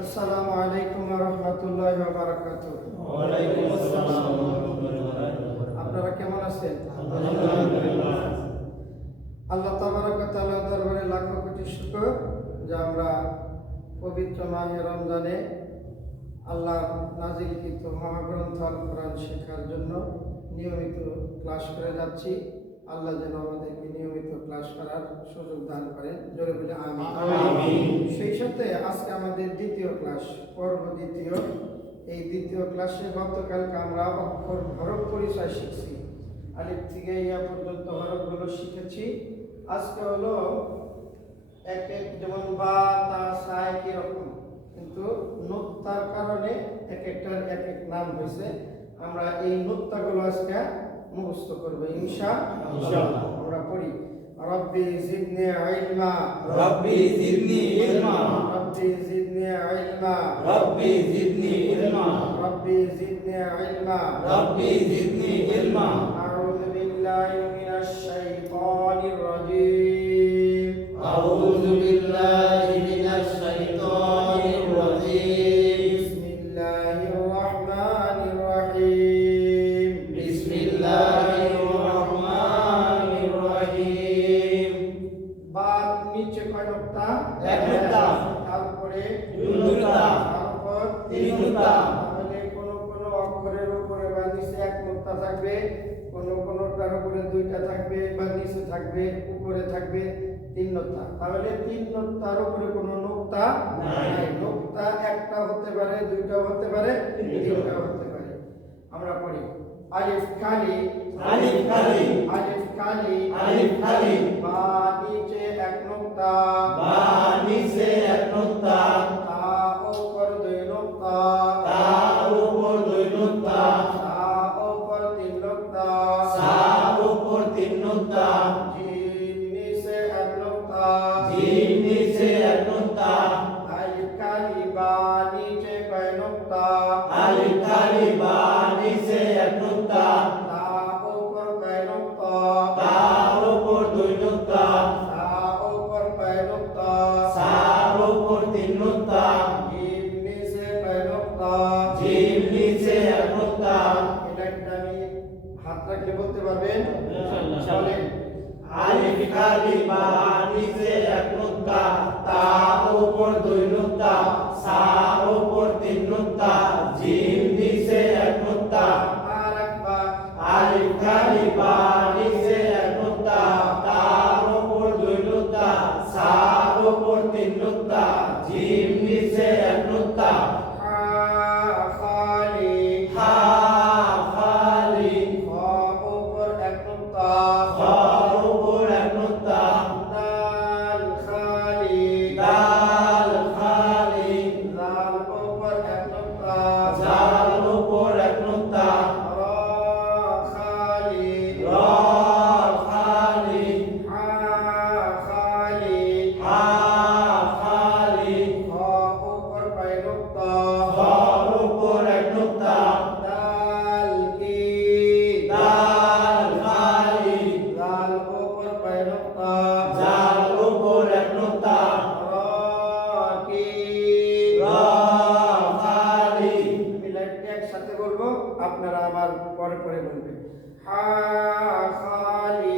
আসসালামু আলাইকুম রহমতুল্লাহ বারাকাত আপনারা কেমন আছেন? আলহামদুলিল্লাহ। আল্লাহ তাবারক তাআলা দরবারে লাখো কোটি শুকর যে আমরা পবিত্র মাহে রমজানে আল্লাহ নাজিলকৃত মহাগ্রন্থ আল কোরআন শেখার জন্য নিয়মিত ক্লাস করে যাচ্ছি। আল্লাহ যেন আমাদেরকে নিয়মিত ক্লাস করার সুযোগ দান করেন। জোরে বলে আমি সেই সাথে আজকে আমাদের দ্বিতীয় ক্লাস পর্ব দ্বিতীয়। এই দ্বিতীয় ক্লাসে গতকালকে আমরা অক্ষর হরফ পরিচয় শিখছি। আলিফ থেকে ইয়া পর্যন্ত হরফগুলো শিখেছি। আজকে হলো এক এক যেমন বা তা সা একই রকম কিন্তু নোক্তার কারণে এক একটার এক এক নাম হয়েছে। আমরা এই নোক্তাগুলো আজকে মুখস্থ করব ইনশা আমরা পড়ি রব্বি জিদনি ইলমা। রব্বি জিদনি ইলমা। রব্বি জিদনি ইলমা। রব্বি জিদনি ইলমা। রব্বি জিদনি ইলমা। রব্বি জিদনি ইলমা। আউযু বিল্লাহি মিনাশ শাইতানির রাজীম। দুইটা থাকবে বা নিচে থাকবে উপরে থাকবে তিন নোক্তা। তাহলে তিন নোক্তার উপরে কোনো নোক্তা নাই। নোক্তা একটা হতে পারে দুইটাও হতে পারে তিনটাও হতে পারে। আমরা পড়ি। আলিফ কালি আলিফ কালি আলিফ কালি আলিফ কালি বা নিচে এক নোক্তা। বা হাত কি বলতে পারবেন আলিফ নিচে এক নোক্তা তার উপর দুই নুক্তা সার উপর তিন নুক্তা জিম একসাথে বলব আপনারা আমার পরে পরে বলবেন। হা খালি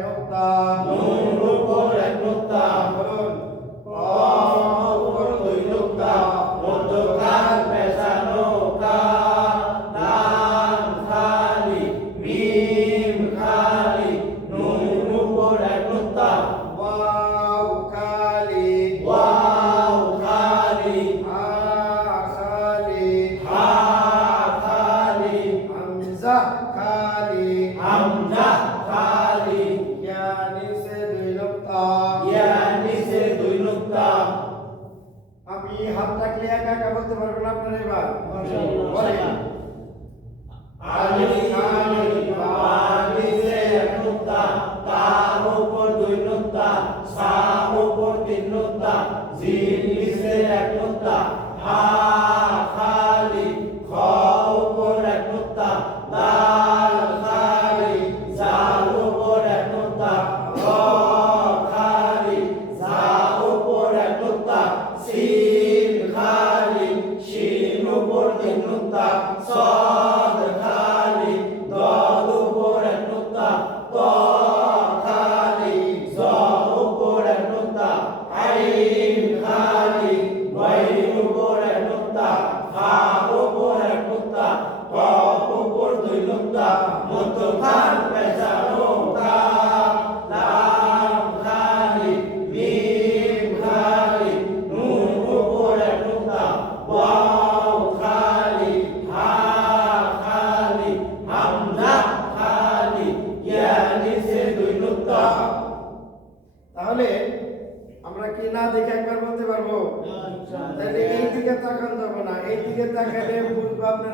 の歌 এবার বলে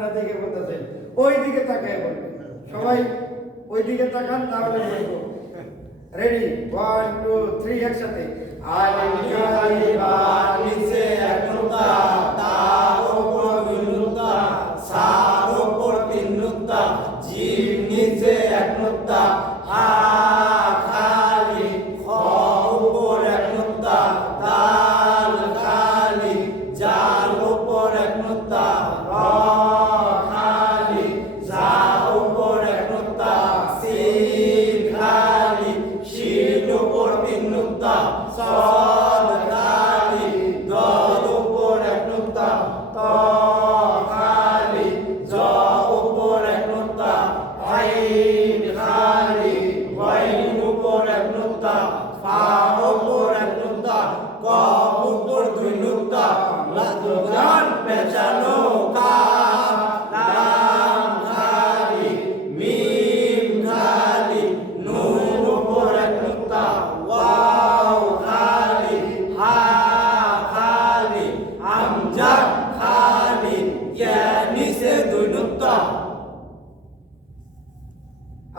না দেখে বলতেছেন। ওই দিকে তাকায় বলবেন। সবাই ওই দিকে তাকান, তাহলে বলব। রেডি ওয়ান টু থ্রি একসাথে। আলিকা বালিসে একতা তা 走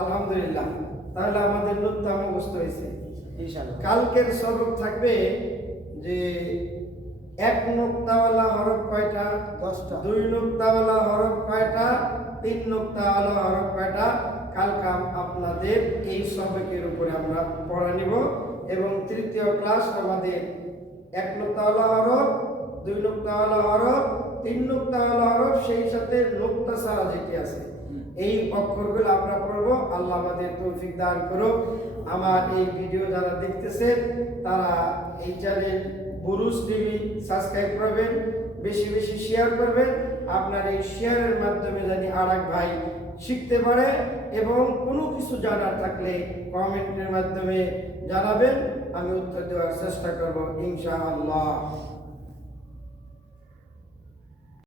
আলহামদুলিল্লাহ। তাহলে আমাদের লুপ্তাম অবস্থ হয়েছে। কালকের স্বরূপ থাকবে যে এক নোক্তাওয়ালা হরফ কয়টা? দশটা। দুই নোক্তাওয়ালা হরফ কয়টা? তিন নোক্তাওয়ালা হরফ কয়টা? কালকে আপনাদের এই সবকের উপরে আমরা পড়া নিব এবং তৃতীয় ক্লাস আমাদের এক নোক্তাওয়ালা হরফ দুই নোক্তাওয়ালা হরফ তিন নোক্তাওয়ালা হরফ সেই সাথে নোক্তা সারা যেটি আছে এই অক্ষরগুলো আমরা পড়ব। আল্লাহ আমাদের তৌফিক দান করুক। আমার এই ভিডিও যারা দেখতেছেন তারা এই চ্যানেল বুরুজ টিভি সাবস্ক্রাইব করবেন, বেশি বেশি শেয়ার করবেন। আপনার এই শেয়ারের মাধ্যমে জানি আর ভাই শিখতে পারে এবং কোনো কিছু জানার থাকলে কমেন্টের মাধ্যমে জানাবেন। আমি উত্তর দেওয়ার চেষ্টা করব, ইনশাআল্লাহ।